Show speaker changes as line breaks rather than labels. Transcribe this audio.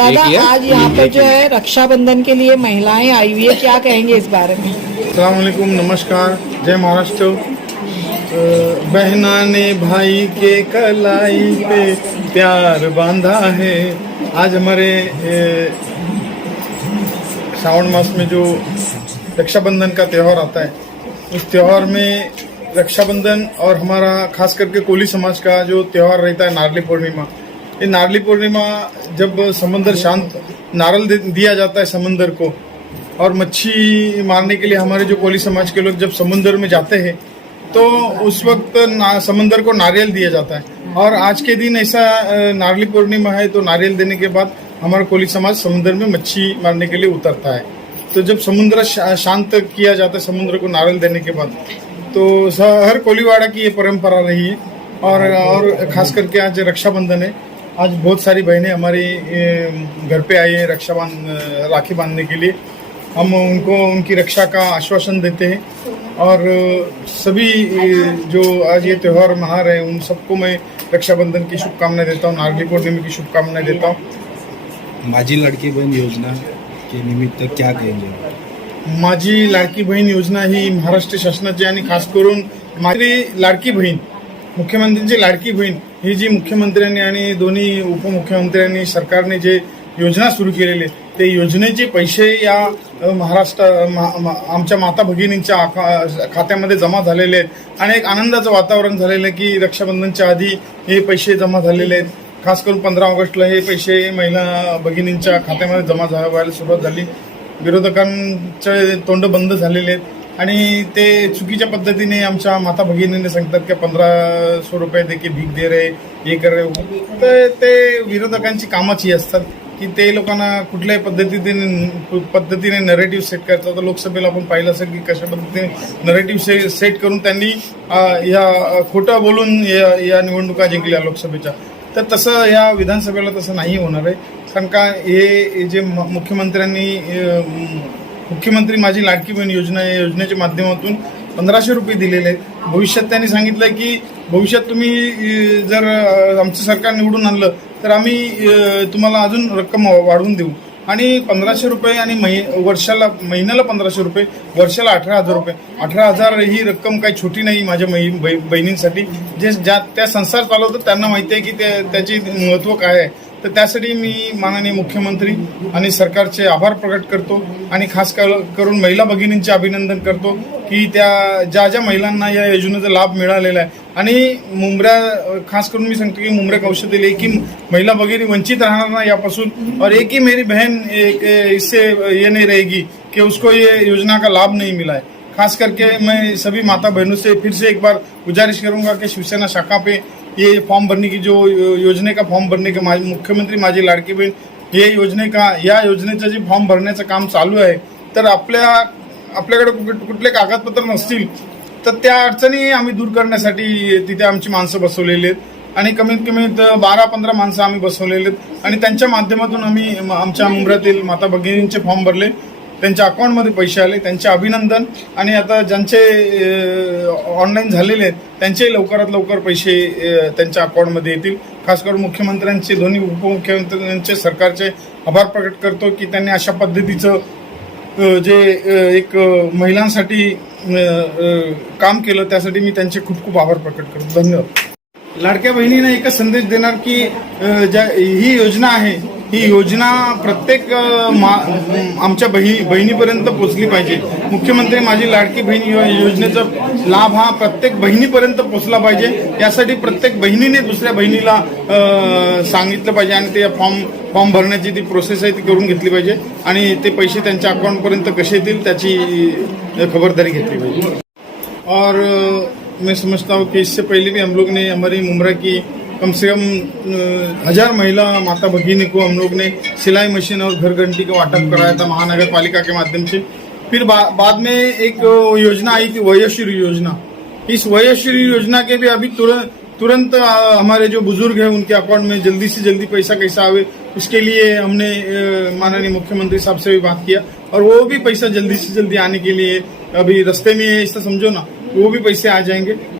दादा आज यहाँ पे जो है रक्षाबंधन के लिए महिलाएँ आई हुई है। क्या कहेंगे इस बारे में?
अलकुम नमस्कार। जय महाराष्ट्र। बहना ने भाई के कलाई पे प्यार बांधा है। आज हमारे श्रावण मास में जो रक्षाबंधन का त्यौहार आता है उस त्यौहार में रक्षाबंधन और हमारा खास करके कोली समाज का जो त्यौहार रहता है नारली पूर्णिमा ये नारली पूर्णिमा जब समंदर शांत नारल दिया जाता है समंदर को, और मच्छी मारने के लिए हमारे जो कोली समाज के लोग जब समुद्र में जाते हैं तो उस वक्त समंदर को नारियल दिया जाता है। और आज के दिन ऐसा नारली पूर्णिमा है तो नारियल देने के बाद हमारा कोली समाज समुद्र में मच्छी मारने के लिए उतरता है। तो जब समुद्र शांत किया जाता है, समुद्र को नारियल देने के बाद तो हर कोलीवाड़ा की ये परंपरा रही है। और और खास करके आज रक्षाबंधन है आज बहुत सारी बहनें हमारी घर पे आई है रक्षा बाँध राखी बांधने के लिए। हम उनको उनकी रक्षा का आश्वासन देते हैं। और सभी जो आज ये त्यौहार मना रहे उन सबको मैं रक्षाबंधन की शुभकामनाएँ देता हूँ नारली पूर्णिमा की शुभकामनाएँ देता हूँ।
माझी लड़की बहन योजना के निमित्त क्या कहेंगे?
माझी लाडकी बहीण योजना ही महाराष्ट्र शासनाची आणि खास करून माझी लाडकी बहीण मुख्यमंत्र्यांची लाडकी बहीण ही जी मुख्यमंत्र्यांनी आणि दोन्ही उपमुख्यमंत्र्यांनी सरकारने जे योजना सुरू केलेले ते योजनेचे पैसे या महाराष्ट्र मा- आमच्या माता भगिनींच्या खात्यामध्ये जमा झालेले आहेत आणि एक आनंदाचं वातावरण झालेलं आहे की रक्षाबंधनच्या आधी हे पैसे जमा झालेले आहेत. खास करून पंधरा ऑगस्टला हे पैसे महिला भगिनींच्या खात्यामध्ये जमा व्हायला सुरुवात झाली. विरोधकांचे तोंड बंद झालेले आहेत. आणि ते चुकीच्या पद्धतीने आमच्या माता भगिनीने सांगतात की पंधरा सो रुपये दे की भीक दे रे हे कर रे. तर ते विरोधकांची कामच ही असतात की ते लोकांना कुठल्याही पद्धतीने पद्धतीने नरेटिव्ह सेट करतात. तर लोकसभेला आपण पाहिलं असेल की कशा पद्धतीने नरेटिव्ह सेट करून त्यांनी या खोटं बोलून या या निवडणुका जिंकल्या लोकसभेच्या. तर तसं या विधानसभेला तसं नाही होणार आहे. कारण का हे जे म- मुख्यमंत्र्यांनी मुख्यमंत्री माझी लाडकी बहीण योजना या योजनेच्या माध्यमातून पंधराशे रुपये दिलेले आहेत. भविष्यात त्यांनी सांगितलं की भविष्यात तुम्ही जर आमचं सरकार निवडून आणलं तर आम्ही तुम्हाला अजून रक्कम वाढवून देऊ. आणि पंधराशे रुपये आणि महि वर्षाला महिन्याला पंधराशे रुपये वर्षाला अठरा हजार रुपये. अठरा हजार ही रक्कम काही छोटी नाही माझ्या मही बहिणींसाठी. जे ज्या त्या संसार चालवतात त्यांना माहिती आहे की ते त्याचे महत्त्व काय आहे. तर त्यासाठी मी माननीय मुख्यमंत्री आणि सरकारचे आभार प्रकट करतो आणि खास करून महिला भगिनींचे अभिनंदन करतो की त्या ज्या ज्या महिलांना या योजनेचा लाभ मिळालेला आहे. आणि मुंबऱ्या खास करून मी सांगतो की मुंबऱ्या कौशल्य एक की महिला भगिनी वंचित राहणार ना यापासून. और एक ही मेरी बहन एक इससे ये नहीं रहेगी कि उसको ये योजना का लाभ नहीं मिला है। खास करके मैं सभी माता बहनों से फिर से एक बार गुजारिश करूंगा कि शिवसेना शाखा पे ये फॉर्म भरने की जो योजने का फॉर्म भरने का मुख्यमंत्री माझी लाडकी बहीण हे योजने का या योजनेचं जे फॉर्म भरण्याचं काम चालू आहे तर आपल्या आपल्याकडे कुठले कागदपत्र नसतील तर त्या अडचणी आम्ही दूर करण्यासाठी तिथे आमची माणसं बसवलेली आहेत. आणि कमीत कमी बारा पंधरा माणसं आम्ही बसवलेली आहेत. आणि त्यांच्या माध्यमातून आम्ही म- आमच्या मुंबऱ्यातील माता भगिनींचे फॉर्म भरले. त्यांच्या अकाउंटमध्ये पैसे आले त्यांचे अभिनंदन. आणि आता ज्यांचे ऑनलाईन झालेले आहेत त्यांचे लवकरात लवकर पैसे त्यांच्या अकाउंटमध्ये येतील. खास करून मुख्यमंत्र्यांचे दोन्ही उपमुख्यमंत्र्यांचे सरकारचे आभार प्रकट करतो की त्यांनी अशा पद्धतीचं जे एक महिलांसाठी काम केलं त्यासाठी मी त्यांचे खूप खूप आभार प्रकट करतो. धन्यवाद. लाडक्या बहिणीने एकच संदेश देणार की ज्या ही योजना आहे ही योजना प्रत्येक मा- आमच्या बहिणी बहिणीपर्यंत पोचली पाहिजे. मुख्यमंत्री माझी लाडकी बहीण योजनेचा लाभ हा प्रत्येक बहिणीपर्यंत पोचला पाहिजे. यासाठी प्रत्येक बहिणीने दुसऱ्या बहिणीला सांगितलं पाहिजे आणि ते फॉर्म फॉर्म भरण्याची ती प्रोसेस आहे ती करून घेतली पाहिजे. आणि ते पैसे त्यांच्या अकाउंटपर्यंत कसे येतील त्याची खबरदारी घेतली पाहिजे. और अ, मैं समझता हूँ कि इससे पहले भी हम लोग ने हमारी मुमरा की कम से कम हज़ार महिला माता भगिनी को हम लोग ने सिलाई मशीन और घर घंटी का वाटप कराया था महानगर पालिका के माध्यम से। फिर बा, बाद में एक योजना आई थी वयश्री योजना। इस वयश्री योजना के भी अभी तुरंत तुरंत हमारे जो बुज़ुर्ग हैं उनके अकाउंट में जल्दी से जल्दी पैसा कैसा आवे उसके लिए हमने माननीय मुख्यमंत्री साहब से भी बात किया। और वो भी पैसा जल्दी से जल्दी आने के लिए अभी रस्ते में है ऐसा समझो ना वो भी पैसे आ जाएँगे।